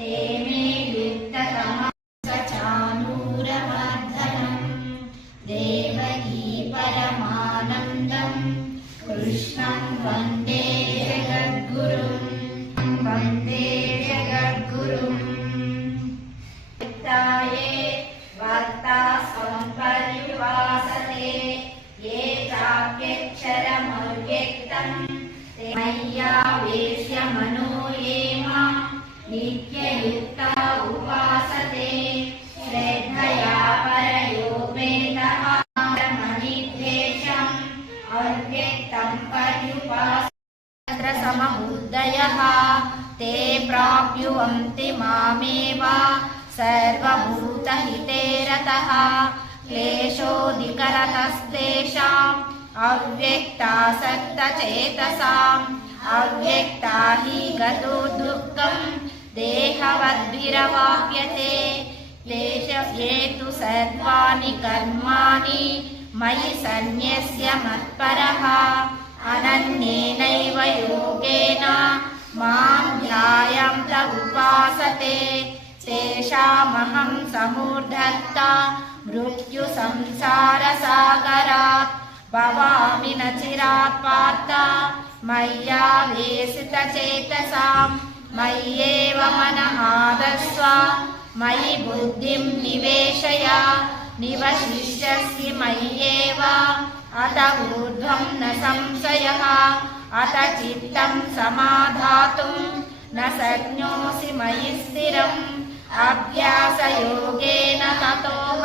ते मे युक्ततमः चानूरमर्दनम् देवकी परमानन्दं कृष्णं वन्दे जगद्गुरुं वन्दे जगद्गुरुम् वित्ताये वार्ता सम्पर्युपासते ये चाप्यक्षरमव्यक्तं ते मय्यावेश्य मनो ये मां नित्ययुक्ता उपासते श्रद्धया परयोपेतः परमनिर्देशम् अव्यक्तं पर्युपासते समबुद्धयः ते प्राप्नुवन्ति मामेव सर्वभूतहिते रतः क्लेशोऽधिकरतस्तेषाम् अव्यक्तासक्तचेतसाम् अव्यक्ता हि गतो दुःखम् देहवद्भिरवाप्यते ये तु सर्वाणि कर्माणि मयि सन्न्यस्य मत्परः अनन्येनैव योगेन मां ध्यायन्त उपासते तेषामहं समुद्धर्ता मृत्युसंसारसागरात् भवामि न चिरात् पार्थ मय्यावेशितचेतसाम् मय्येव मनः आदस्व मयि बुद्धिं निवेशय निवशिष्यसि मय्येव अत ऊर्ध्वं न संशयः अत चित्तं समाधातुं न शक्नोषि मयि स्थिरम् अभ्यासयोगेन ततोह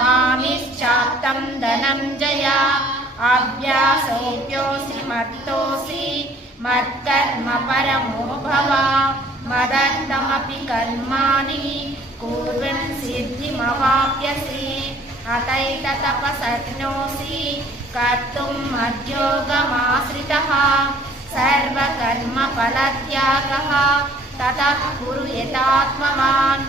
मामिश्चाप्तं धनञ्जय अभ्यासोऽप्योऽसि मत्तोऽसि मत्कर्म परमो भव मदर्थमपि कर्माणि कुर्वन् सिद्धिमवाप्यसि अतैततपशक्नोषि कर्तुं मद्योगमाश्रितः सर्वकर्मफलत्यागः ततः कुरु यथात्मवान्